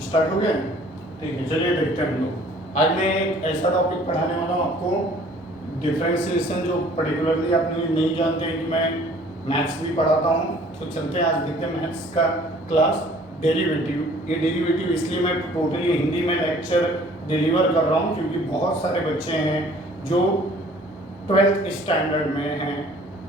Start हो गया? ठीक है, चलिए देखते हैं हम लोग। आज मैं एक ऐसा टॉपिक पढ़ाने वाला हूँ आपको, डिफरेंशिएशन, जो पर्टिकुलरली आप नहीं जानते हैं कि मैं मैथ्स भी पढ़ाता हूँ। तो चलते हैं आज देखते हैं मैथ्स का क्लास, डेरिवेटिव। ये डेरिवेटिव इसलिए मैं टोटली हिंदी में लेक्चर डिलीवर कर रहा हूँ क्योंकि बहुत सारे बच्चे हैं जो 12th स्टैंडर्ड में हैं,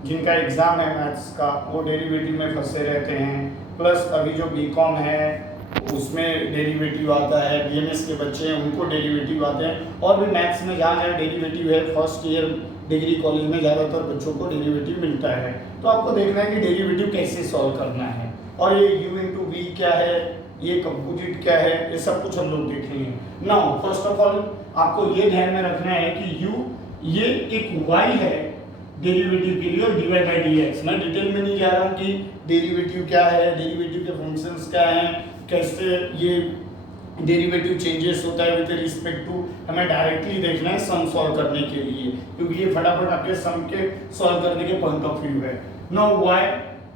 जिनका एग्ज़ाम है मैथ्स का, वो डेरिवेटिव में फंसे रहते हैं। प्लस अभी जो बीकॉम है उसमें डेरिवेटिव आता है, बीएमएस के बच्चे हैं उनको डेरिवेटिव आते हैं, और भी मैथ्स में जहाँ जहाँ डेरिवेटिव है फर्स्ट ईयर डिग्री कॉलेज में ज़्यादातर बच्चों को डेरिवेटिव मिलता है। तो आपको देखना है कि डेरिवेटिव कैसे सॉल्व करना है, और ये u इंटू वी क्या है, ये कंपोजिट क्या है, ये सब कुछ हम लोग देखेंगे। नाउ फर्स्ट ऑफ ऑल आपको ये ध्यान में रखना है कि u ये एक y है डेरिवेटिव के लिए, और dy बाई dx। मैं डिटेल में नहीं जा रहा हूँ कि डेरिवेटिव क्या है, डेरिवेटिव के फंक्शंस क्या हैं, कैसे ये डेरिवेटिव चेंजेस होता है विद रिस्पेक्ट टू। हमें डायरेक्टली देखना है सम सॉल्व करने के लिए, क्योंकि ये फटाफट आपके सम के सॉल्व करने के पॉइंट ऑफ व्यू है। नाउ y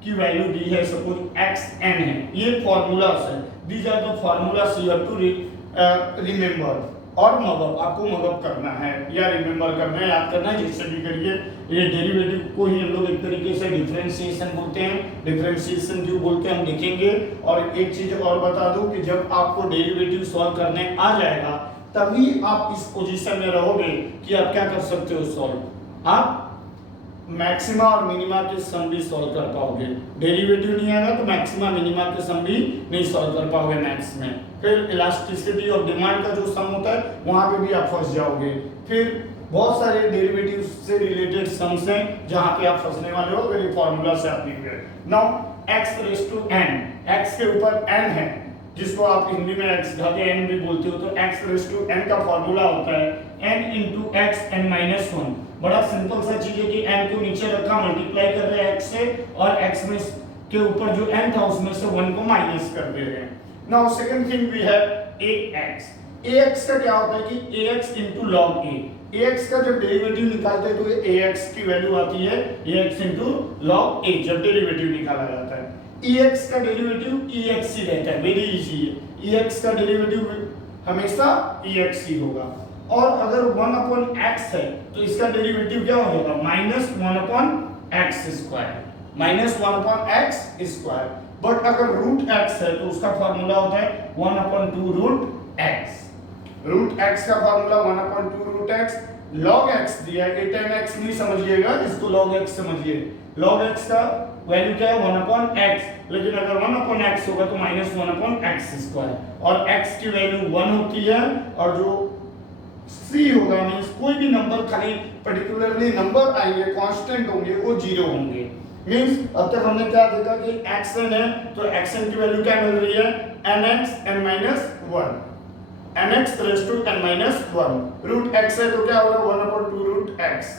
की वैल्यू दी है, सपोज xn है, ये फॉर्मूलास है, these are the formulas you have to remember, और मगअप आपको मगअप करना है या रिमेंबर करना है, याद करना है, जिससे भी करिए। ये डेरिवेटिव को ही हम लोग एक तरीके से डिफरेंशिएशन बोलते हैं, डिफरेंशिएशन क्यों बोलते हैं हम देखेंगे। और एक चीज और बता दूं कि जब आपको डेरिवेटिव सॉल्व करने आ जाएगा तभी आप इस पोजीशन में रहोगे कि आप क्या कर सकते हो सॉल्व, आप मैक्सिमा और मिनिमा के सम भी सॉल्व कर पाओगे। डेरिवेटिव नहीं आएगा तो मैक्सिमा मिनिमा के सम भी नहीं सॉल्व कर पाओगे मैथ्स में। फिर इलास्टिसिटी और डिमांड का जो सम होता है वहां पे भी आप फंस जाओगे। फिर बहुत सारे डेरिवेटिव से रिलेटेड सम्स हैं जहां पे आप फंसने वाले हो अगर ये फार्मूला से आप लिख रहे हो। Now x raise to n, x के ऊपर n है, जिसको आप हिंदी में x घाते n भी बोलते हो, तो x रेज़ टू n का फार्मूला होता है n into x n minus 1। बड़ा सिंपल सा चीज है कि n को नीचे रखा, मल्टीप्लाई कर रहे हैं x से, और x में के ऊपर जो n था उसमें से 1 को माइनस कर दे रहे हैं। Now second thing we have ax। ax का क्या होता है कि ax into log a, ax का जब डेरिवेटिव निकालते हैं तो ax की वैल्यू आती है ax into log a जब डेरिवेटिव निकाला जाता है। ex का डेरिवेटिव ex ही रहता है, वेरी इजी है, ex का डेरिवेटिव हमेशा ex ही होगा। और अगर 1 अपॉन x है तो इसका डेरिवेटिव क्या हो जाएगा, minus 1 upon x square, minus 1 upon x square. But अगर रूट x है तो उसका फार्मूला होता है 1 upon 2 root x। Root x का formula 1 upon 2 root x। log x दिया है, 10x नहीं समझिएगा, इसको log x समझिए। log x का वैल्यू क्या है 1 अपॉन x, लेकिन अगर 1 अपॉन x होगा तो माइनस 1 अपॉन x स्क्वायर, और x की वैल्यू 1 होती है, और जो c होगा मींस कोई भी नंबर, खाली पर्टिकुलरली नंबर आएंगे कांस्टेंट होंगे वो 0 होंगे। मींस अब तक हमने क्या देखा कि xn है तो xn की वैल्यू क्या मिल रही है, nx n minus 1, nx raise to n minus 1। Root x है तो क्या हो रहा है 1 upon 2 रूट x।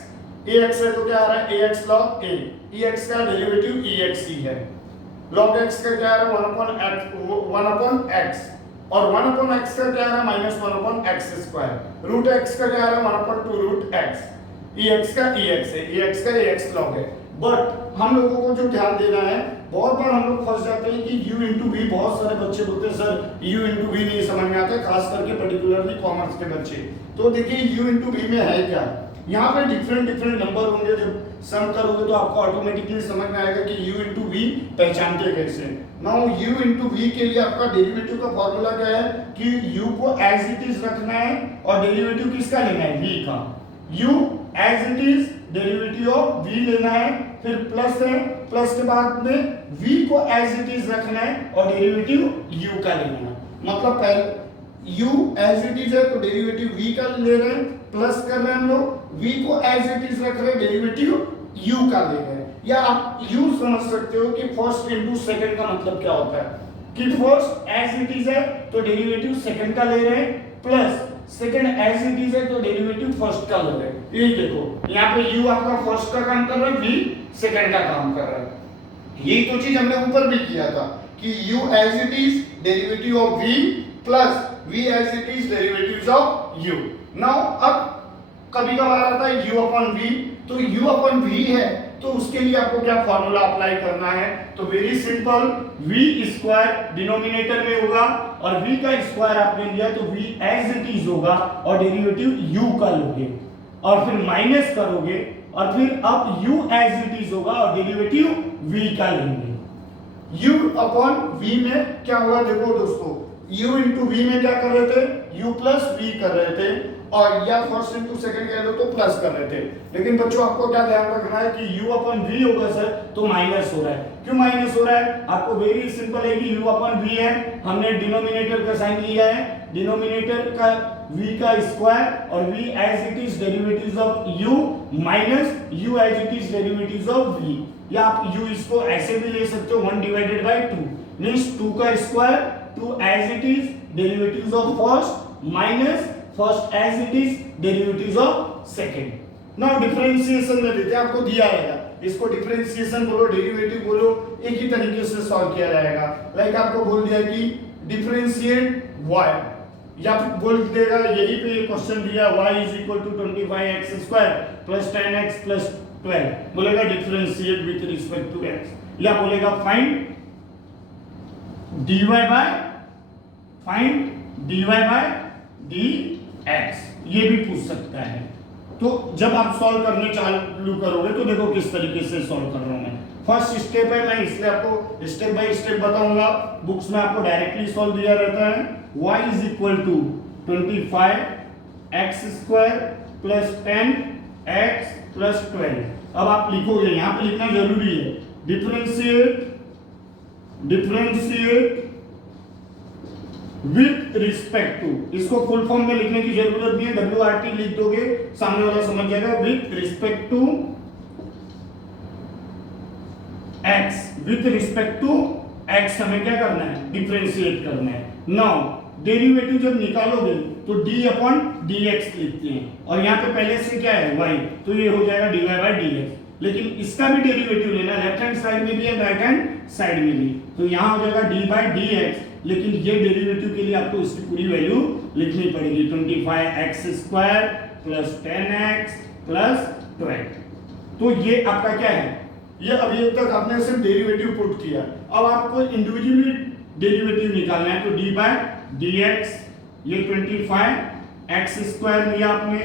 ax है तो क्या आ रहा है ax log a, ex का डेरिवेटिव ex ही है। log x का क्या आ रहा है 1 upon x, और 1 upon x का क्या आ रहा है minus 1 upon x square. Root x का क्या आ रहा है 1 upon 2 रूट x। ex का ex है, ex का ax log है। बट हम लोगों को जो ध्यान देना है, बहुत बार हम लोग फंस जाते हैं कि u इंटू वी, बहुत सारे बच्चे बोलते हैं सर u इंटू वी नहीं समझ में आता, खास करके पर्टिकुलरली कॉमर्स के बच्चे। तो देखिए u इंटू वी में है क्या, यहाँ पे डिफरेंट नंबर होंगे, जब सम करोगे तो आपको ऑटोमेटिकली समझ में आएगा कि u इंटू वी पहचानते कैसे। नाउ u इंटू वी के लिए आपका डेरिवेटिव का फॉर्मूला क्या है कि u को एज इट इज रखना है, और डेरिवेटिव किसका लेना है, v का। u as it is derivative of v लेना है, फिर प्लस है, प्लस के बाद में v को एज इट इज रखना है, और डेरिवेटिव u का लेना है। मतलब पहले u एज इट इज है तो डेरिवेटिव v का ले रहे हैं, प्लस कर रहे हैं हम लोग, v को एज इट इज रख रहे हैं, डेरिवेटिव u का ले रहे हैं। या आप u समझ सकते हो कि फर्स्ट इनटू सेकंड का मतलब क्या होता है कि फर्स्ट एज इट इज है तो डेरिवेटिव सेकंड का ले रहे हैं, plus second as it is है तो डेरिवेटिव फर्स्ट का ले रहे हैं। यही देखो यहाँ पे u आपका फर्स्ट का काम कर रहा है, v सेकंड का काम कर रहा है। यही तो चीज हमने ऊपर भी किया था कि u as it is derivative of v plus v as it is derivatives of u। Now अब कभी कभार आता है u अपॉन v, तो u अपॉन v है तो उसके लिए आपको क्या फॉर्मूला अप्लाई करना है, तो very simple, v square denominator में होगा और v का स्क्वायर आपने लिया तो v एज इट इज होगा और डेरिवेटिव u का लोगे और फिर माइनस करोगे और फिर अब u एज इट इज होगा और डेरिवेटिव v का लेंगे। u अपॉन v में क्या होगा, देखो दोस्तों u इंटू वी में क्या कर रहे थे, u प्लस v कर रहे थे और या फर्स्ट इंटू सेकंड कह लो तो प्लस कर रहे थे, लेकिन बच्चों आपको क्या ध्यान रखना है कि u अपॉन v होगा सर तो माइनस हो रहा है। क्यों माइनस हो रहा है, आपको वेरी सिंपल है कि u अपॉन v है, हमने डिनोमिनेटर का साइन लिया है, डिनोमिनेटर का v का स्क्वायर और v as it is derivatives of u minus u as it is derivatives of v, या आप u इसको ऐसे भी ले सकते हो 1 डिवाइडेड बाय 2 मींस 2 का square 2 as it is derivatives of first minus first as it is derivatives of second. Now differentiation में देते आपको दिया रहेगा, इसको डिफरेंशिएशन बोलो डेरिवेटिव बोलो, एक ही तरीके से सॉल्व किया जाएगा। लाइक आपको बोल दिया कि डिफरेंशिएट y, या बोल देगा यही पे क्वेश्चन दिया y is equal to 25x square plus 10x plus 12, बोलेगा differentiate with respect to x, या बोलेगा फाइंड dy बाय dx, ये भी पूछ सकता है। तो जब आप सॉल्व करने चालू करोगे तो देखो किस तरीके से सॉल्व कर रहा हूं मैं। फर्स्ट स्टेप है, मैं इसलिए आपको स्टेप बाय स्टेप बताऊंगा, बुक्स में आपको डायरेक्टली सॉल्व दिया रहता है। y is equal to 25x square plus 10x plus 12। अब आप लिखोगे, यहां पे लिखना जरूरी है, डिफरेंशिएट विथ रिस्पेक्ट टू, इसको फुल फॉर्म में लिखने की जरूरत नहीं है, WRT लिख दोगे सामने वाला समझ जाएगा, with respect to x, with respect to x हमें क्या करना है, डिफरेंशिएट करना है। नाउ डेरिवेटिव जब निकालोगे तो d अपॉन dx लिखते हैं और यहाँ पे पहले से क्या है y, तो ये हो जाएगा dy बाय dx, लेकिन इसका भी डेरिवेटिव लेना, लेफ्ट हैंड साइड में भी है राइट हैंड साइड में भी, तो यहाँ हो जाएगा d बाय dx, लेकिन ये डेरिवेटिव के लिए आपको इसकी पूरी वैल्यू लिखनी पड़ेगी, 25x square plus 10x plus 12। तो ये आपका क्या है, ये अभी तक आपने सिर्फ डेरिवेटिव पुट किया, अब आपको इंडिविजुअली डेरिवेटिव निकालना है, तो d बाय dx, ये 25x स्क्वायर लिया आपने,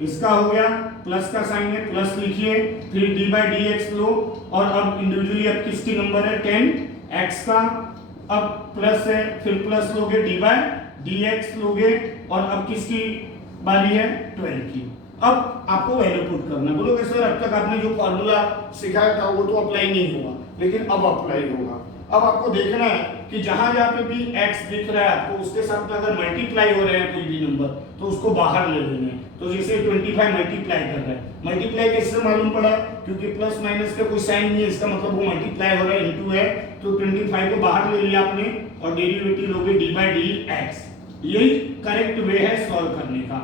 इसका हो गया प्लस का साइन है प्लस लिखिए, फिर d बाय dx लो और अब इंडिविजुअली अब किसकी नंबर है 10x का, अब प्लस है फिर प्लस लोगे d बाय dx लोगे और अब किसकी बारी है 12 की। अब आपको वैल्यू पुट करना, बोलोगे सर अब तक आपने जो फार्मूला सिखाया था वो तो अप्लाई नहीं हुआ, लेकिन अब अप्लाई होगा। अब आपको देखना है कि जहां जहां पे भी x दिख रहा है आपको, उसके साथ में अगर मल्टीप्लाई हो रहे हैं कोई भी नंबर तो उसको बाहर ले लेना है। तो जैसे 25 मल्टीप्लाई कर रहा है, मल्टीप्लाई कैसे मालूम पड़ा, क्योंकि प्लस माइनस का कोई साइन नहीं है, इसका मतलब वो मल्टीप्लाई हो रहा है, इनटू है, तो 25 को बाहर ले लिया आपने और डेरिवेटिव लोगे d बाय dx, यही करेक्ट वे है सॉल्व करने का।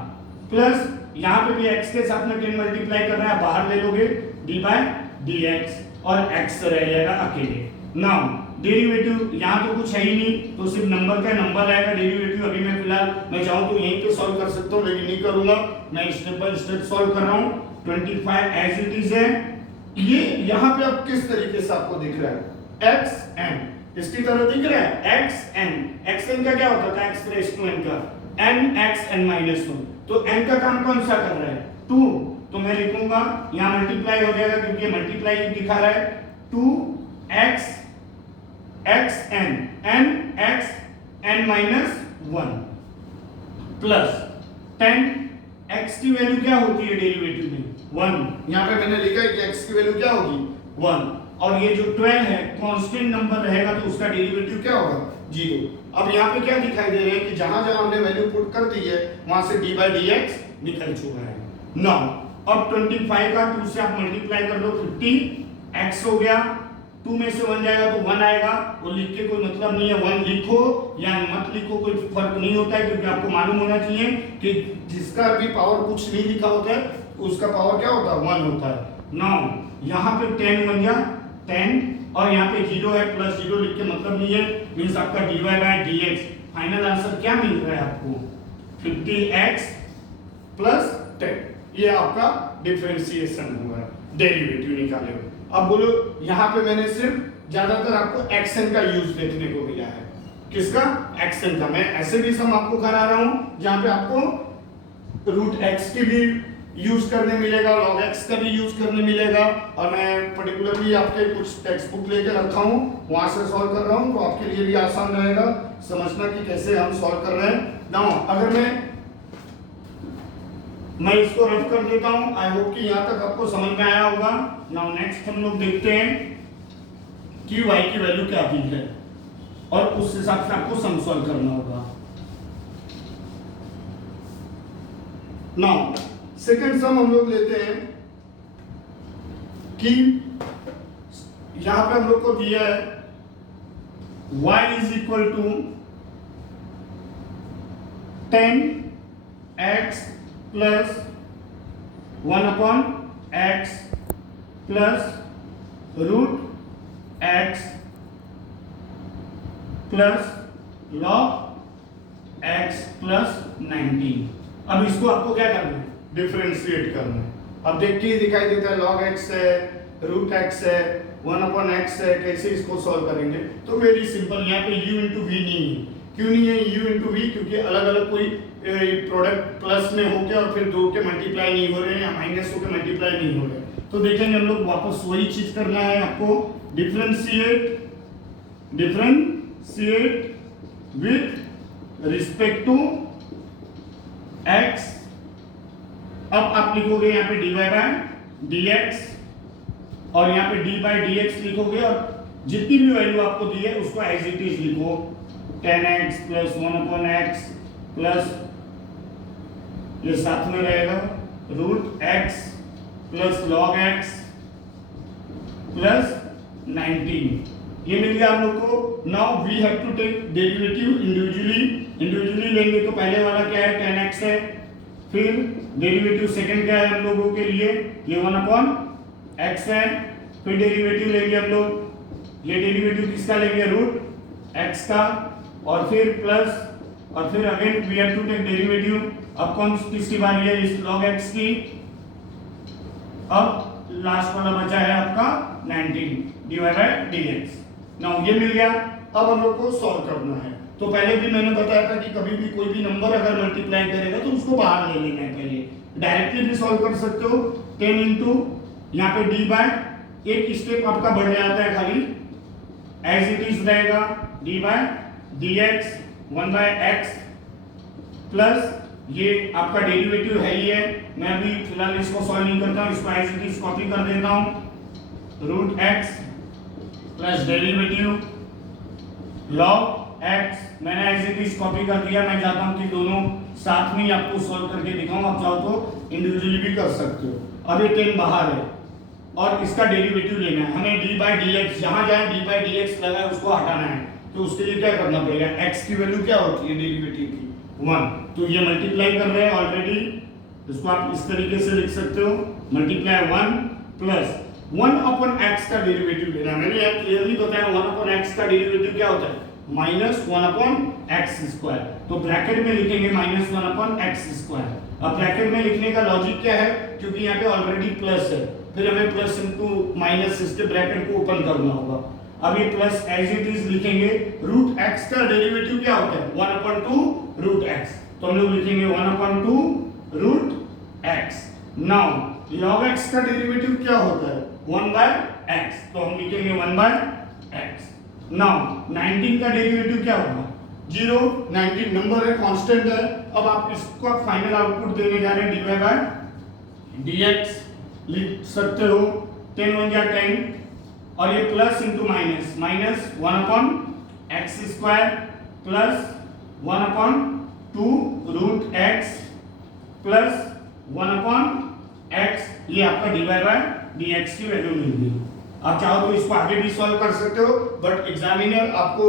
प्लस यहाँ पे भी x के साथ में 10 मल्टीप्लाई कर रहा है, बाहर ले लोगे d बाय dx और x रह जाएगा अकेले। नाउ डेरिवेटिव यहाँ तो कुछ है ही नहीं, तो सिर्फ नंबर का नंबर आएगा, डेरिवेटिव अभी मैं फिलहाल मैं चाहूँ तो यहीं पे सॉल्व कर सकता हूँ, लेकिन नहीं करूंगा, मैं स्टेप बाय स्टेप सॉल्व कर रहा हूँ। 25 एज इट इज है, ये यहाँ पे अब किस तरीके से आपको दिख रहा है xn, इसकी तरह दिख रहा है xn का क्या होता था x रेज़ टू n का n(x(n-1), तो n का काम कौन सा कर रहा है 2, तो मैं लिखूंगा यहाँ मल्टीप्लाई हो जाएगा क्योंकि मल्टीप्लाई दिखा रहा है 2x xn n(x(n-1) plus 10 x की वैल्यू क्या होती है डेरिवेटिव में 1, यहाँ पे मैंने लिखा है कि x की वैल्यू क्या होगी 1, और ये जो 12 है कांस्टेंट नंबर रहेगा तो उसका डेरिवेटिव क्या होगा 0। अब यहाँ पे क्या दिखाई दे रहा है कि जहां जहां हमने वैल्यू पुट कर दी है वहां से d बाय dx निकल चुका है। नाउ अब 25 का 2 से आप मल्टीप्लाई कर लो 50, x हो गया, 2 में से 1 जाएगा तो 1 आएगा, वो लिख के कोई मतलब नहीं है, 1 लिखो या मत लिखो कोई फर्क नहीं होता है, क्योंकि आपको मालूम होना चाहिए कि जिसका भी पावर कुछ नहीं लिखा होता है उसका पावर क्या होता है 1 होता है। नाउ यहाँ पे 10 बन गया 10 और यहाँ पे 0 है, प्लस 0 लिख के मतलब नहीं है, मींस आपका dy by dx, final answer क्या मिल रहा है आपको 50x प्लस 10, ये आपका डिफरेंशिएशन हुआ, डेरिवेटिव निकाले हो। अब बोलो यहाँ पे मैंने सिर्फ ज्यादातर आपको xn का यूज देखने को मिला है, किसका एक्सटेंड का। मैं ऐसे भी सम आपको करा रहा हूँ जहाँ पे आपको रूट एक्स की भी यूज करने मिलेगा, लॉग एक्स का भी यूज करने मिलेगा, और मैं पर्टिकुलरली आपके कुछ टेक्स्ट बुक लेके रखा हूँ, वहां से सॉल्व कर रहा हूँ, तो आपके लिए भी आसान रहेगा समझना कि कैसे हम सॉल्व कर रहे हैं। नाउ अगर मैं इसको रफ कर देता हूँ, आई होप कि यहाँ तक आपको समझ में आया होगा। नाउ नेक्स्ट हम लोग देखते हैं कि y की वैल्यू क्या दी है और उस हिसाब से आपको सम सॉल्व करना होगा। नाउ सेकंड सम हम लोग लेते हैं कि यहां पे हम लोग को दिया है y is equal to 10x plus 1/x plus root x plus log x plus 19। अब इसको आपको क्या करना है, डिफरेंशिएट करना है। अब देख के दिखाई देता है log x है, रूट x है, 1/x है, कैसे इसको सॉल्व करेंगे। तो वेरी सिंपल, यहाँ पे u इंटू वी नहीं है। क्यों नहीं है u इंटू वी? क्योंकि अलग अलग कोई प्रोडक्ट प्लस में होके और फिर दो के मल्टीप्लाई नहीं हो रहे हैं या माइनस होके मल्टीप्लाई नहीं हो रहे। तो देखेंगे हम लोग वापस वही चीज करना है आपको, differentiate with respect to x। अब आप लिखोगे यहाँ पे dy बाय dx और यहाँ पे d बाय dx लिखोगे, और जितनी भी वैल्यू आपको दी है उसको एज इट इज लिखो, 10x प्लस 1/x प्लस ये साथ में रहेगा root x plus log x plus 19। ये मिल गया हम लोग को। Now we have to take derivative individually लेंगे। तो पहले वाला क्या है, 10x है, फिर डेरिवेटिव सेकंड क्या है हम लोगों के लिए, ये 1/x है, फिर डेरिवेटिव लेंगे हम लोग, ये डेरिवेटिव किसका लेंगे, रूट x का, और फिर प्लस, और फिर again we have to take derivative. अब कौन किसकी बारी है, इस log x की। अब लास्ट वाला बचा है आपका 19 dy बाय dx। नाउ ये मिल गया। अब हम लोग को सॉल्व करना है। तो पहले भी मैंने बताया था कि कभी भी कोई भी नंबर अगर मल्टीप्लाई करेगा तो उसको बाहर ले लेना है पहले। डायरेक्टली भी सॉल्व कर सकते हो, 10 इंटू यहाँ पे डी बाय, एक स्टेप आपका बढ़ जाता है खाली, एज इट इज रहेगा d by d x 1/x plus ये आपका डेरिवेटिव है ही है। मैं अभी फिलहाल इसको सॉल्व नहीं करता हूँ, इसको एज इट इज कॉपी कर देता हूँ, root x plus derivative log x मैंने एज इट इज कॉपी कर दिया। मैं चाहता हूं कि दोनों साथ में ही आपको सॉल्व करके दिखाऊं, आप चाहो तो इंडिविजुअली भी कर सकते हो। अब ये 10 बाहर है और इसका डेरिवेटिव लेना है हमें, d बाय dx, जहां जाए d बाय dx लगा है उसको हटाना है। तो उसके लिए क्या करना पड़ेगा, x की वैल्यू क्या होती है डेरिवेटिव की, 1। तो ये मल्टीप्लाई कर रहे हैं ऑलरेडी, इसको आप इस तरीके से लिख सकते हो, मल्टीप्लाई 1 प्लस 1/x का डेरिवेटिव लेना है। मैंने यहाँ क्लियरली बताया 1/x का डेरिवेटिव क्या होता है, माइनस 1/x स्क्वायर। तो ब्रैकेट में लिखेंगे माइनस 1/x स्क्वायर। अब ब्रैकेट में लिखने का लॉजिक क्या है, क्योंकि यहाँ पे ऑलरेडी प्लस है, फिर हमें प्लस इंटू माइनस इसके ब्रैकेट को ओपन करना होगा। अब ये प्लस एज इट इज लिखेंगे, रूट x का डेरिवेटिव क्या होता है, 1/2 रूट x। तो हम लोग लिखेंगे 1/2 root x। Now log x का डेरिवेटिव क्या होता है, 1/x, तो हम लिखेंगे 1/x। नाउ 19 का डेरिवेटिव क्या होगा, 0। 19 नंबर है, कांस्टेंट है। अब आप इसको फाइनल आउटपुट देने जा रहे हैं, dy बाय dx लिख सकते हो, 10 1 जा 10, और ये plus into minus, minus 1/x square plus 1/2 root x plus 1/x, ये आपका dy बाय dx की वैल्यू मिल गई। आप चाहो तो इसको आगे भी सॉल्व कर सकते हो, बट एग्जामिनर आपको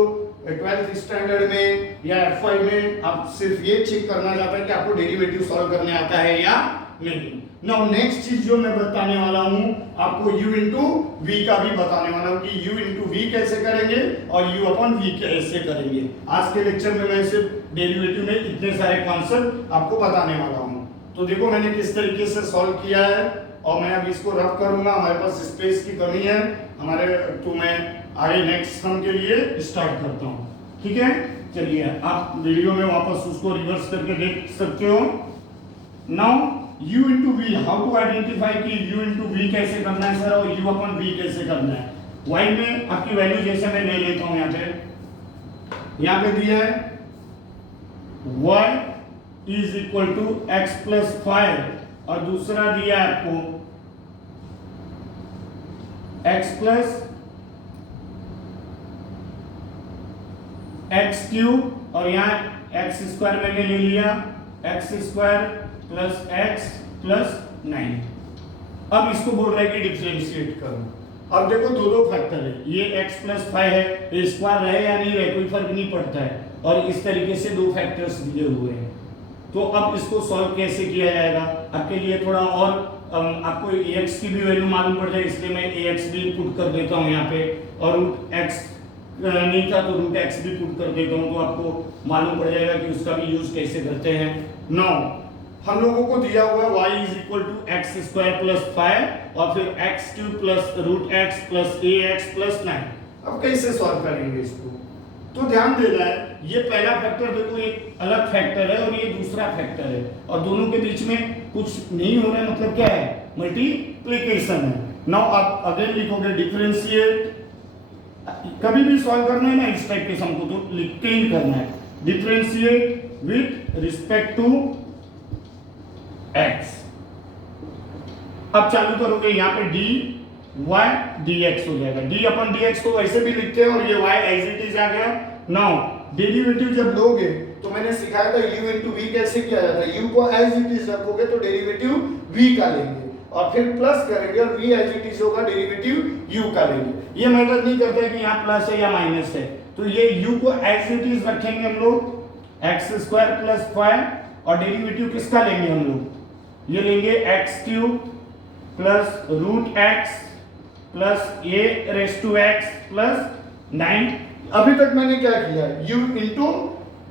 12th स्टैंडर्ड में या FY में आप सिर्फ ये चेक करना चाहता है कि आपको डेरिवेटिव सॉल्व करने आता है या नहीं। नाउ नेक्स्ट चीज जो मैं बताने वाला हूं आपको, u इंटू वी का भी बताने वाला हूं कि u इंटू वी कैसे करेंगे और u अपॉन वी कैसे करेंगे। आज के लेक्चर में मैं सिर्फ डेरिवेटिव में इतने सारे कॉन्सेप्ट आपको बताने वाला हूं। तो देखो मैंने किस तरीके से सॉल्व किया है, और मैं अब इसको रफ करूंगा, हमारे पास स्पेस की कमी है हमारे, तो मैं आगे नेक्स्ट सम के लिए स्टार्ट करता हूं, ठीक है। चलिए आप वीडियो में वापस उसको रिवर्स करके देख सकते हो। Now u into v, how to identify कि u इंटू वी कैसे करना है सर, और u अपन v कैसे करना है। y में आपकी वैल्यू जैसे मैं ले लेता हूं, यहाँ पे दिया है y is equal to x plus 5 और दूसरा दिया है आपको x प्लस एक्स क्यूब, और यहाँ एक्स स्क्वायर मैंने ले लिया, x square plus x plus 9। अब इसको बोल रहा है कि डिफरेंशिएट करो। अब देखो दो फैक्टर है, ये x प्लस 5 है, ये स्क्वायर रहे या नहीं रहे कोई फर्क नहीं पड़ता है, और इस तरीके से दो फैक्टर्स दिए हुए हैं। तो अब इसको सॉल्व कैसे किया जाएगा, आपके लिए थोड़ा और आपको ax की भी वैल्यू मालूम पड़ जाए, इसलिए मैं ax भी पुट कर देता हूँ यहाँ पे, और रूट x नहीं था तो रूट एक्स भी पुट कर देता हूँ, तो आपको मालूम पड़ जाएगा कि उसका भी यूज कैसे करते हैं। नौ हम लोगों को दिया हुआ है y is equal to x square plus 5 और फिर x cube plus root x plus a x plus 9। अब कैसे सॉल्व करेंगे इसको, तो ध्यान देना है ये पहला फैक्टर देखो एक अलग फैक्टर है और ये दूसरा फैक्टर है, और दोनों के बीच में कुछ नहीं हो रहा है, मतलब क्या है, मल्टीप्लिकेशन है। नाउ आप अगेन लिखोगे डिफरेंशिएट, कभी भी सॉल्व करना है ना इस टाइप के सम को तो लिख के ही करना है, differentiate with respect to x। अब चालू करोगे यहाँ पे डी वाई डी एक्स हो जाएगा, डी अपन डी एक्स को वैसे भी लिखते हैं और ये y एज इट इज आ गया। नाउ डेरिवेटिव जब लोगे तो मैंने सिखाया था u इंटू वी कैसे किया जाता है, u को एज इट इज रखोगे तो डेरिवेटिव v का लेंगे और फिर प्लस करेंगे और v एज इट इज होगा डेरिवेटिव u का लेंगे। ये मैटर नहीं करता है कि यहाँ प्लस है या माइनस है, तो ये u को एज इट इज रखेंगे हम लोग एक्स स्क्वायर प्लस 5 और डेरिवेटिव किसका लेंगे हम लोग, ये लेंगे x cube plus root x plus a raise to x plus 9। अभी तक मैंने क्या किया, u इंटू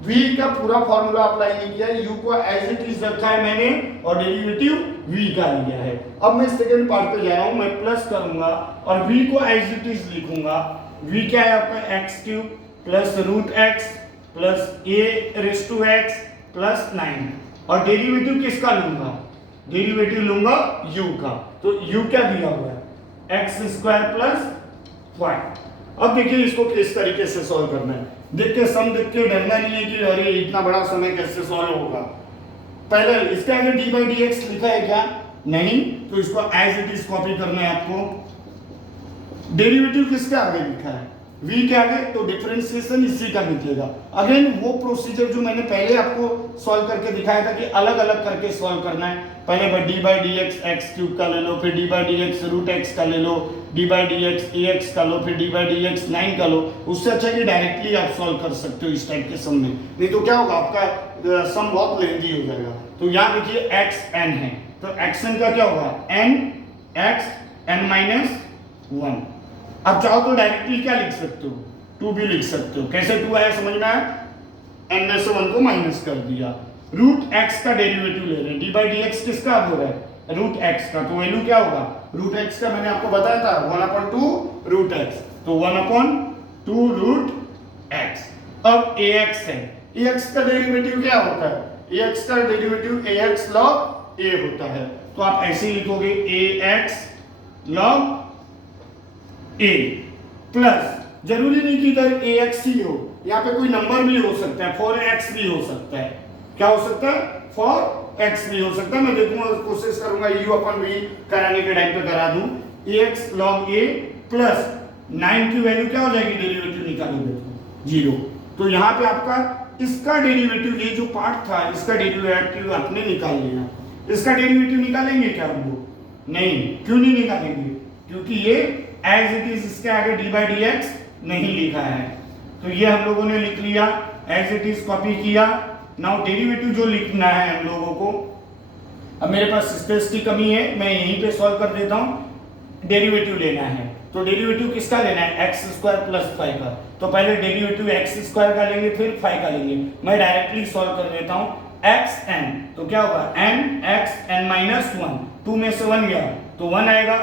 v का पूरा फॉर्मूला अप्लाई नहीं किया, u को एज इट इज रखा है मैंने और डेरिवेटिव v का लिया है। अब मैं सेकेंड पार्ट पे जा रहा हूं, मैं प्लस करूंगा और v को एज इट इज लिखूंगा। v क्या है आपका x cube plus root x plus a raise to x plus 9 और डेरिवेटिव किसका लूंगा, डेरिवेटिव लूंगा u का, तो u क्या दिया हुआ है एक्स स्क्वायर प्लस 5। अब देखिए इसको किस तरीके से सॉल्व करना है, देख के सम देख के डरना नहीं है कि अरे इतना बड़ा समय कैसे सॉल्व होगा। पहले इसके आगे डी बाई डी एक्स लिखा है क्या, नहीं, तो इसको एज इट इज कॉपी करना है आपको। डेरिवेटिव किसके आगे लिखा है, v के आगे, तो डिफरेंशिएशन इसी का निकलेगा। अगेन वो प्रोसीजर जो मैंने पहले आपको सॉल्व करके दिखाया था कि अलग अलग करके सॉल्व करना है। पहले d by d x x cube का ले लो, फिर d by d x root x का ले लो, d by d x a x का लो, फिर डी बाई डी एक्स 9 का लो। उससे अच्छा कि डायरेक्टली आप सॉल्व कर सकते हो इस टाइप के सम में, नहीं तो क्या होगा आपका सम बहुत लेंथी हो जाएगा। तो यहाँ देखिए एक्स एन है, तो एक्स एन का क्या होगा एन एक्स एन माइनस 1। अब चाहो तो डायरेक्टली क्या लिख सकते हो, 2 भी लिख सकते हो। कैसे 2 आया समझ में आया, n में से 1 को माइनस कर दिया। रूट x का डेरिवेटिव ले रहे हैं, डी बाई डी एक्स किसका हो रहा है रूट x का, तो वैल्यू क्या होगा रूट x का, मैंने आपको बताया था 1/2 रूट x, तो 1/2 रूट x। अब ax है, ax का डेरिवेटिव क्या होता है, ax का डेरिवेटिव ax log a होता है, तो आप ऐसे ही लिखोगे ax log a प्लस, जरूरी नहीं कि इधर ax ही हो, यहाँ पे कोई नंबर भी हो सकता है, 4x भी हो सकता है, क्या हो सकता है 4x भी हो सकता है। मैं देखूंगा, कोशिश करूंगा u/v कराने के टाइम पे करा दूं। ax log a प्लस 9 की वैल्यू क्या हो जाएगी, डेरिवेटिव निकालोगे तो 0। तो यहाँ पे आपका इसका डेरिवेटिव, ये जो पार्ट था इसका डेरिवेटिव आपने निकाल लिया। इसका डेरिवेटिव निकालेंगे क्या हम लोग, नहीं, क्यों नहीं निकालेंगे, क्योंकि ये एज इट इज इसके आगे डी बाई डी एक्स नहीं लिखा है, तो ये हम लोगों ने लिख लिया, एज इट इज कॉपी किया। नाउ डेरिवेटिव जो लिखना है हम लोगों को, अब मेरे पास स्पेस की कमी है, मैं यहीं पे सॉल्व कर देता हूं। डेरिवेटिव लेना है तो डेरिवेटिव किसका लेना है एक्स स्क्वायर प्लस 5 का, तो पहले डेरिवेटिव एक्स स्क्वायर का लेंगे फिर 5 का लेंगे। मैं डायरेक्टली सॉल्व कर देता हूं एक्स एन, तो क्या होगा एन एक्स एन माइनस 1, 2 में से 1 गया तो 1 आएगा,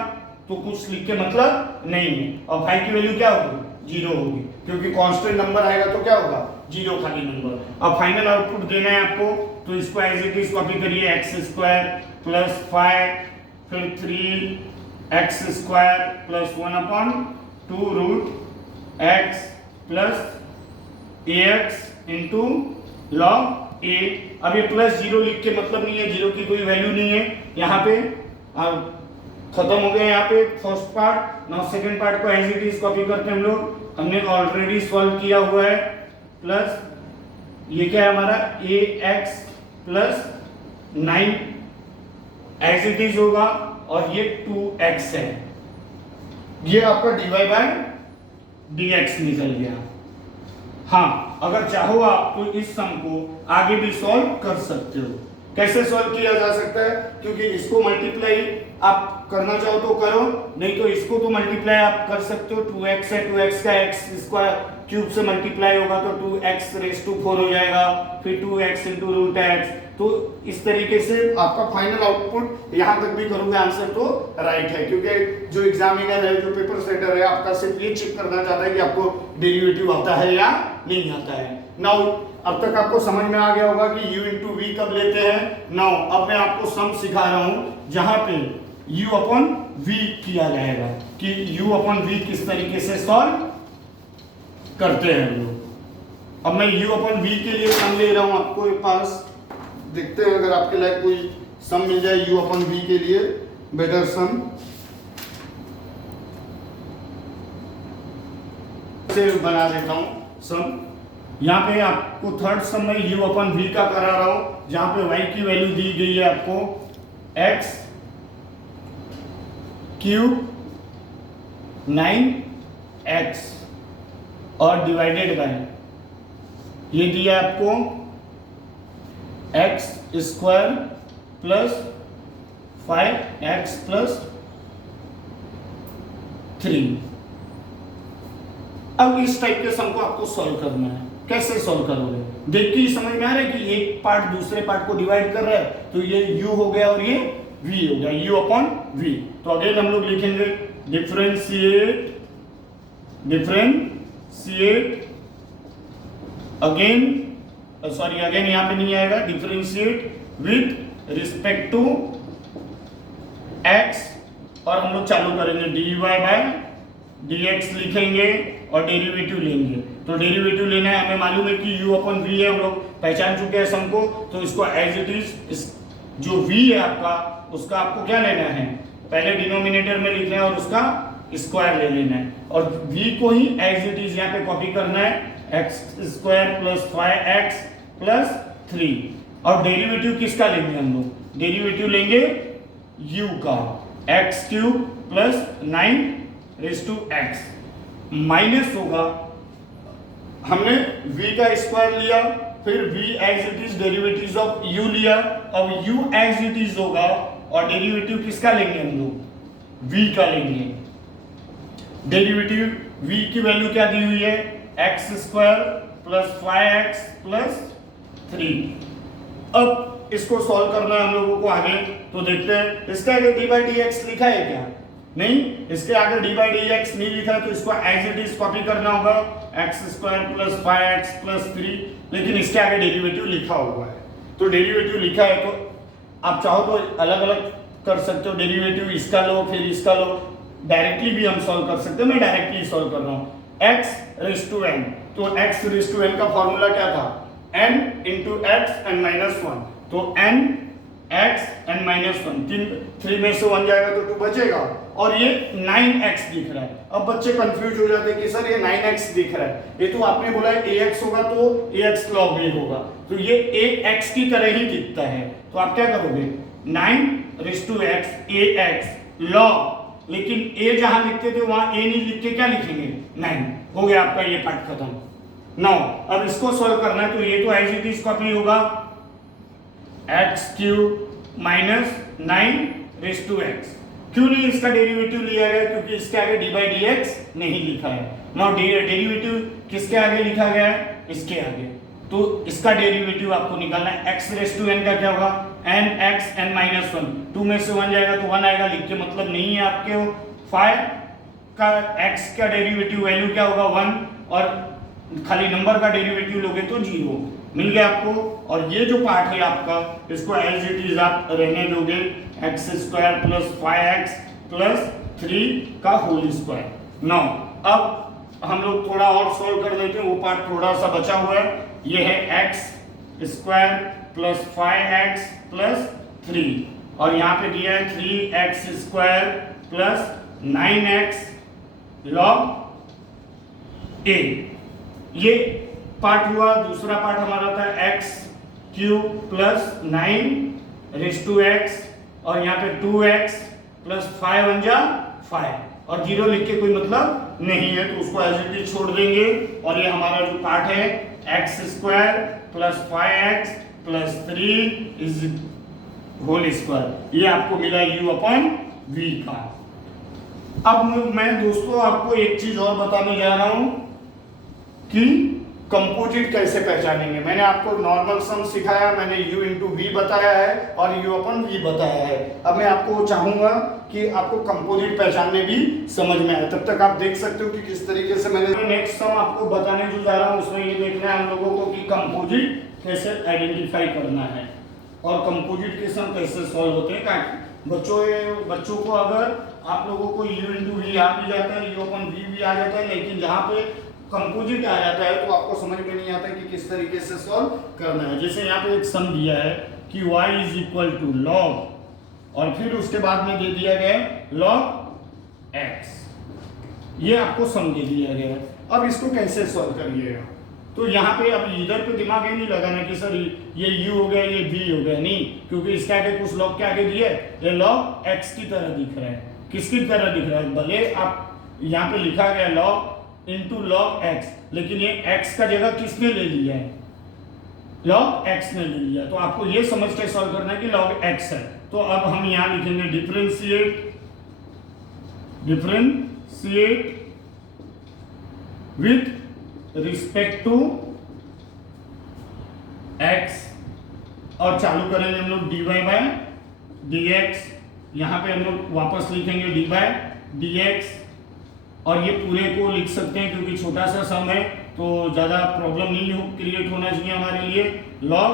तो कुछ लिख के मतलब नहीं है। और 5 की वैल्यू क्या होगी 0 होगी, क्योंकि कांस्टेंट नंबर आएगा तो क्या होगा जीरो खाली नंबर। अब फाइनल आउटपुट देना है आपको, तो इसको एज इट इज कॉपी करिए, एक्स स्क्वायर प्लस 5 फिर 3 x square plus 1/2 root x plus a x into log a. अब ये प्लस जीरो लिख के मतलब नहीं है, जीरो की कोई वैल्यू नहीं है यहाँ पे। अब खत्म हो गया यहाँ पे first part. Now second part को एज इट इज कॉपी करते हैं हम लोग। हमने ऑलरेडी सॉल्व किया हुआ है। प्लस ये क्या है हमारा a x plus 9 as it is होगा, और ये 2x है। ये आपका dy बाय dx निकल गया। हाँ, अगर चाहो आप तो इस सम को आगे भी सॉल्व कर सकते हो। कैसे सॉल्व किया जा सकता है? क्योंकि इसको मल्टीप्लाई आप करना चाहो तो करो, नहीं तो इसको तो मल्टीप्लाई आप कर सकते हो। 2x है, 2x का x स्क्वायर क्यूब से मल्टीप्लाई होगा तो 2x रेज़ टू 4 हो जाएगा, फिर 2x इंटू रूट एक्स। तो इस तरीके से आपका फाइनल आउटपुट यहाँ तक भी करोगे आंसर तो राइट है, क्योंकि जो एग्जामिनर है, जो पेपर सेटर है, आपका सिर्फ ये चेक करना चाहता है कि आपको डेरिवेटिव आता है या नहीं आता है। नाउ अब तक आपको समझ में आ गया होगा कि u इंटू वी कब लेते हैं। नाउ अब मैं आपको सम सिखा रहा हूं जहां पे u अपॉन v किया जाएगा कि u अपॉन v किस तरीके से सॉल्व करते हैं हम लोग। अब मैं u अपॉन v के लिए सम ले रहा हूं आपको पास, देखते हैं अगर आपके लिए कोई सम मिल जाए u अपॉन v के लिए बेटर सम से बना देता हूं सम। यहाँ पे आपको थर्ड सम में u अपॉन v का करा रहा हूं, जहां पे y की वैल्यू दी गई है आपको x क्यूब 9x और डिवाइडेड बाय ये दिया आपको x square plus 5x plus 3। अब इस टाइप के सम को आपको सॉल्व करना है। कैसे सॉल्व करोगे? देख के ही समझ में आ रहा है कि एक पार्ट दूसरे पार्ट को डिवाइड कर रहा है, तो ये u हो गया और ये v हो गया, u अपॉन v। तो अगेन हम लोग लिखेंगे डिफरेंशिएट अगेन यहां पे नहीं आएगा, differentiate with respect to x, और हम लोग चालू करेंगे dy बाय dx लिखेंगे और डेरिवेटिव लेंगे। तो डेरिवेटिव लेना है, हमें मालूम है कि u अपॉन v है, हम लोग पहचान चुके हैं सम को। तो इसको एज इट इज जो v है आपका, उसका आपको क्या लेना है, पहले डिनोमिनेटर में लिखना है और उसका स्क्वायर ले लेना है, और v को ही एज इट इज यहाँ पे कॉपी करना है, x square plus 5x plus 3। और डेरिवेटिव किसका लेंगे हम लोग? डेरिवेटिव लेंगे u का, x cube plus 9 raise to x minus होगा, हमने v का स्क्वायर लिया, फिर v as it is derivative of u लिया, अब u एज इट इज होगा, और डेरिवेटिव किसका लेंगे हम लोग? v का लेंगे। डेरिवेटिव v की वैल्यू क्या दी हुई है? X square plus 5x plus 3। अब इसको सॉल्व करना है हम लोगों को आगे, तो देखते हैं। इसके आगे डी बाई डी एक्स लिखा है क्या? नहीं, इसके आगे डी बाई डी एक्स नहीं लिखा है, तो इसको एज इट इज कॉपी करना होगा, x square plus 5x plus 3। लेकिन इसके आगे डेरिवेटिव लिखा हुआ है, तो डेरिवेटिव लिखा है तो आप चाहो तो अलग अलग कर सकते हो, डेरिवेटिव इसका लो फिर इसका लो, डायरेक्टली भी हम सॉल्व कर सकते हैं। मैं डायरेक्टली सॉल्व कर रहा हूँ, x रेज़ टू n, तो x रेज़ टू n का फॉर्मूला क्या था? n into x n minus 1, तो n x n माइनस 1, 3 में से 1 जाएगा तो 2 बचेगा, और ये 9x दिख रहा है। अब बच्चे कंफ्यूज हो जाते हैं कि सर ये 9x दिख रहा है, ये तो आपने बोला है ax होगा तो ax log a होगा, तो ये ax की तरह ही दिखता है। तो आप क्या करोगे? 9 raise to x ax log, लेकिन a जहां लिखते थे वहां a नहीं लिख के क्या लिखेंगे? 9। हो गया आपका ये पार्ट खत्म। नाउ अब इसको सॉल्व करना है, तो ये तो एज इट इज कॉपी होगा, x cube minus 9 raise to x. क्यों नहीं इसका डेरिवेटिव लिया गया? क्योंकि इसके आगे डी बाई डी एक्स नहीं लिखा है। नाउ डेरिवेटिव किसके आगे लिखा गया है? इसके आगे, तो इसका डेरिवेटिव आपको निकालना है। एक्स रेज़ टू एन का क्या होगा? एन एक्स एन माइनस 1, 2 में से 1 जाएगा तो 1 आएगा, लिख के मतलब नहीं है आपके। 5 का x का डेरिवेटिव वैल्यू क्या होगा? 1, और खाली नंबर का डेरिवेटिव लोगे तो 0 मिल गया आपको। और ये जो पार्ट है आपका, इसको एज इट इज आप रहने दोगे, x square plus 5x plus 3 का होल स्क्वायर। नाउ अब हम लोग थोड़ा और सॉल्व कर देते हैं, वो पार्ट थोड़ा सा बचा हुआ है। ये है x square plus 5x plus 3 और यहाँ पे दिया है 3x square plus 9x log a। ये पार्ट हुआ। दूसरा पार्ट हमारा था x cube plus 9 raise to x और यहाँ पे 2x प्लस 5 बन जा 5 और 0 लिख के कोई मतलब नहीं है तो उसको एज इट इज छोड़ देंगे। और ये हमारा जो पार्ट है x square plus 5x plus 3 is whole square, ये आपको मिला u अपॉन v का। अब मैं दोस्तों आपको एक चीज और बताने जा रहा हूं कि कंपोजिट कैसे पहचानेंगे। मैंने आपको नॉर्मल सम सिखाया, मैंने u इंटू वी बताया है और u अपन v बताया है। अब मैं आपको चाहूंगा कि आपको कंपोजिट पहचानने भी समझ में आए, तब तक आप देख सकते हो कि किस तरीके से मैंने नेक्स्ट सम आपको बताने जो जा रहा हूँ उसमें ये देखना है हम लोगों को कि कंपोजिट कैसे आइडेंटिफाई करना है और कंपोजिट के सम कैसे सॉल्व होते हैं। बच्चों को अगर आप लोगों को u इंटू वी आ भी जाता है, u अपन v भी आ जाता है, लेकिन जहाँ पे कंपोजिट आ जाता है तो आपको समझ में नहीं आता कि किस तरीके से सॉल्व करना है। जैसे यहाँ पे एक सम दिया है कि y is equal to log और फिर उसके बाद में दे दिया गया log x, ये आपको सम दे दिया गया है। अब इसको कैसे सॉल्व करिएगा, तो यहाँ पे अब इधर पे दिमाग ही नहीं लगाना कि सर ये u हो गया ये v हो गया, नहीं, क्योंकि इसके आगे कुछ log के आगे दिए, ये log x की तरह दिख रहा है। किसकी तरह दिख रहा है, भले आप यहाँ पे लिखा गया log इंटू log x, लेकिन ये x का जगह किसने ले लिया है, log x ने ले लिया। तो आपको ये समझ के सॉल्व करना है कि log x है। तो अब हम यहाँ लिखेंगे differentiate with respect to x और चालू करेंगे हम लोग dy बाय dx। यहाँ पे हम लोग वापस लिखेंगे dy बाय dx और ये पूरे को लिख सकते हैं क्योंकि छोटा सा सम है तो ज़्यादा प्रॉब्लम नहीं हो क्रिएट होना चाहिए हमारे लिए। log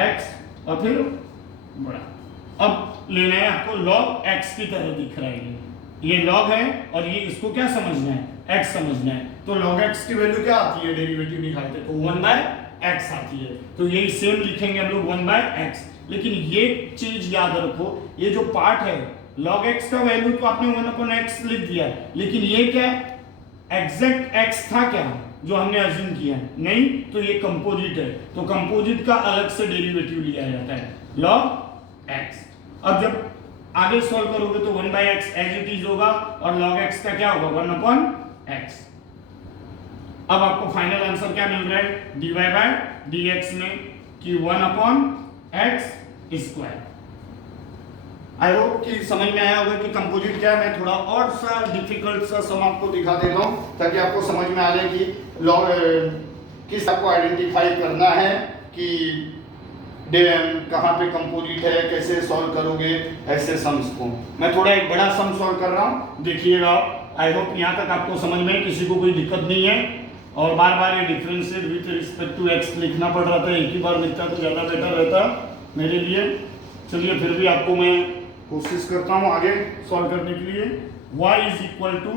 x और फिर बड़ा, अब लेना है आपको log x की तरह दिख रहा है, ये log है और ये इसको क्या समझना है, x समझना है। तो log x की वैल्यू क्या आती है, डेरिवेटिव निकालते तो 1/x आती है, तो यही सेम लिखेंगे हम लोग 1/x। लेकिन ये चीज याद रखो, ये जो पार्ट है log x का वैल्यू तो आपने 1/x लिख दिया, लेकिन ये क्या एग्जैक्ट x था क्या जो हमने अज्यूम किया, नहीं, तो ये कंपोजिट है, तो कंपोजिट का अलग से डेरिवेटिव लिया जाता है log x। अब जब आगे सॉल्व करोगे तो 1/x एज इट इज होगा और log x का क्या होगा 1/x। अब आपको फाइनल आंसर क्या मिल रहा है dy बाय dx में कि 1/x स्क्वायर। आई होप कि समझ में आया होगा कि कंपोजिट क्या है। मैं थोड़ा और सा डिफिकल्ट सा सम आपको दिखा देता हूँ ताकि आपको समझ में आ जाए कि लॉग किस आपको आइडेंटिफाई करना है कि कहाँ पे कंपोजिट है, कैसे सॉल्व करोगे ऐसे सम्स को। मैं थोड़ा एक बड़ा सम सॉल्व कर रहा हूँ, देखिएगा। आई होप यहाँ तक आपको समझ में किसी को कोई दिक्कत नहीं है। और बार बार ये differentiate with respect to x लिखना पड़ रहा था, एक ही बार लिखता तो ज़्यादा बेटर रहता मेरे लिए। चलिए फिर भी आपको मैं कोशिश करता हूँ आगे सॉल्व करने के लिए। y is equal to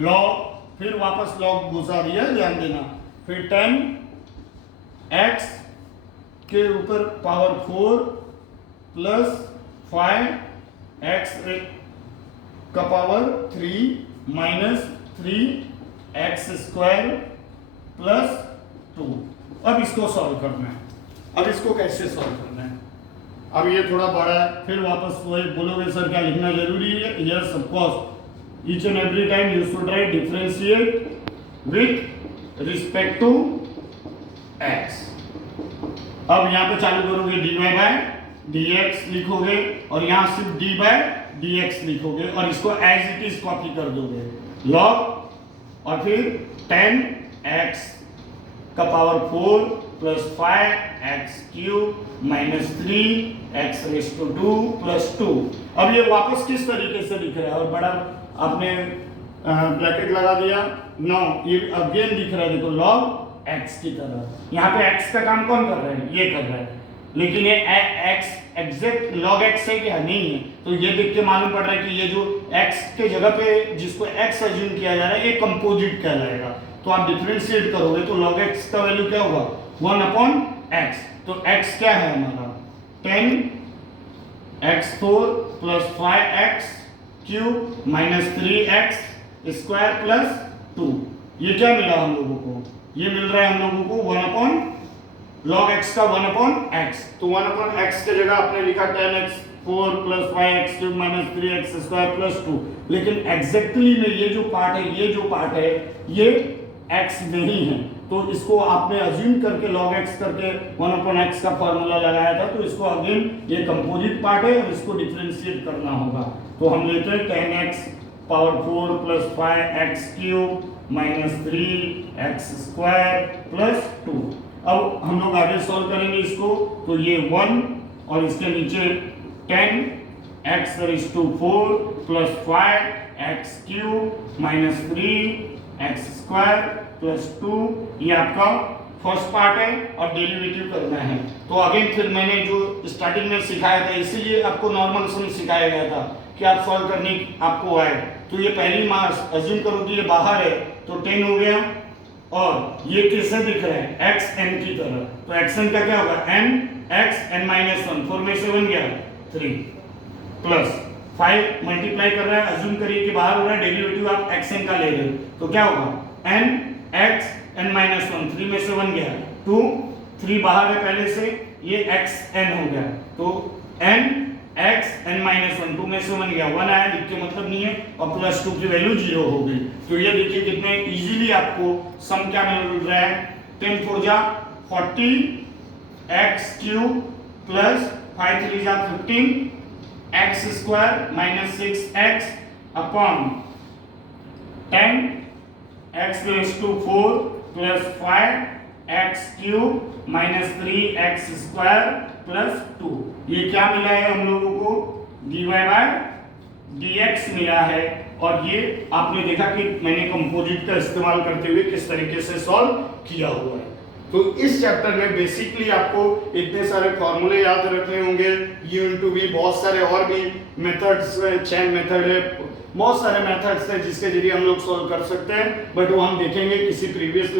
log, फिर वापस लॉग घुसा दिया, ध्यान देना, फिर 10x के ऊपर पावर 4 प्लस 5x का power 3 minus 3x square plus 2। अब इसको सॉल्व करना है। अब इसको कैसे सॉल्व करना है, अब ये थोड़ा बड़ा है, फिर वापस वही बोलोगे सर क्या लिखना जरूरी है, yes of course, each and every time you should write differentiate with respect to x। अब यहाँ पे चालू करोगे dy बाय dx लिखोगे और यहाँ सिर्फ d बाय dx लिखोगे और इसको एज इट इज कॉपी कर दोगे log और फिर 10x का power 4 plus 5x cube minus 3x raise to 2 plus 2। अब ये वापस किस तरीके से लिख रहा है, और बड़ा आपने ब्रैकेट लगा दिया। नाउ ये अगेन दिख रहा है देखो लॉग एक्स की तरह। यहाँ पे एक्स का काम कौन कर रहा है, ये कर रहा है, लेकिन ये एक्स एग्जैक्ट लॉग एक्स है क्या, नहीं है। तो ये देख के मालूम पड़ रहा है कि ये जो एक्स के जगह पे जिसको एक्स अज्यूम किया जा रहा है ये कंपोजिट कहलाएगा। तो आप डिफरेंशिएट करोगे तो log x का वैल्यू क्या होगा 1/x। तो x क्या है हमारा 10x4 plus 5x cube minus 3x square plus 2। ये क्या मिला हम लोगों को, ये मिल रहा है हम लोगों को 1/log x का 1/x। तो 1/x के जगह आपने लिखा 10x4 plus 5x cube minus 3x square plus 2। लेकिन एग्जैक्टली में ये जो पार्ट है, ये जो पार्ट है ये x नहीं है, तो इसको आपने अज्यूम करके log x करके 1/x का फॉर्मूला लगाया था। तो इसको अगेन ये कंपोजिट पार्ट है और इसको डिफरेंशिएट करना होगा। तो हम लेते हैं 10x power 4 plus 5x cube minus 3x square plus 2। अब हम लोग आगे सॉल्व करेंगे इसको। तो ये 1 और इसके नीचे 10x raise to 4 plus 5x cube minus 3x square plus 2। ये आपका फर्स्ट पार्ट है और डेरिवेटिव करना है। तो अगेन फिर मैंने जो स्टार्टिंग में सिखाया था, इसीलिए आपको नॉर्मल सम सिखाया गया था कि आप सॉल्व करने आपको आए। तो ये पहली मास अज्यूम करो कि ये बाहर है तो 10 हो गया, और ये कैसे दिख रहा है एक्स एन की तरह। तो एक्स एन का क्या होगा एन एक्स एन माइनस 1, 4 में से 1 गया 3 प्लस 5 मल्टीप्लाई कर रहा है, अज्यूम करिए कि बाहर हो रहा है, डेरिवेटिव आप एक्स एन का ले रहे हो तो क्या होगा एन एक्स एन माइनस 1, 3 में से 1 गया 2, 3 बाहर है पहले से, ये एक्स एन हो गया। तो एन एक्स एन माइनस 1, 2 में से 1 गया 1 आया, लिख के मतलब नहीं है, और प्लस 2 की वैल्यू 0 हो गई। तो ये देखिए कितने इजीली आपको सम क्या मिल रहा है 10 4 जा 40 एक्स क्यूब प्लस 5 3 जा 15 x square minus 6x upon 10 x raise to 4 plus 5x cube minus 3x square plus 2। ये क्या मिला है हम लोगों को dy बाय dx मिला है। और ये आपने देखा कि मैंने कंपोजिट का इस्तेमाल करते हुए किस तरीके से सॉल्व किया हुआ है। तो इस चैप्टर में बेसिकली आपको इतने सारे फॉर्मूले याद रखने होंगे, u इंटू वी, बहुत सारे और भी मेथड्स, चेन मेथड है, बहुत सारे मेथड्स हैं जिसके जरिए हम लोग सॉल्व कर सकते हैं, बट वो हम देखेंगे किसी प्रीवियस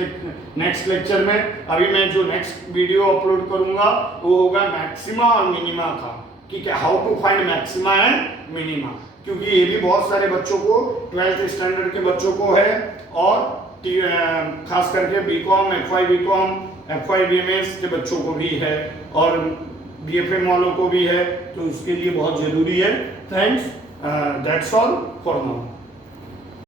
नेक्स्ट लेक्चर में। अभी मैं जो नेक्स्ट वीडियो अपलोड करूंगा वो होगा मैक्सिमा और मिनिमा का, कि how to find maxima and minima, क्योंकि ये भी बहुत सारे बच्चों को 12th स्टैंडर्ड के बच्चों को है, और खास करके BCom FY BCom FY BMS के बच्चों को भी है, और बीएफएम वालों को भी है, तो उसके लिए बहुत ज़रूरी है। Thanks, that's all for now.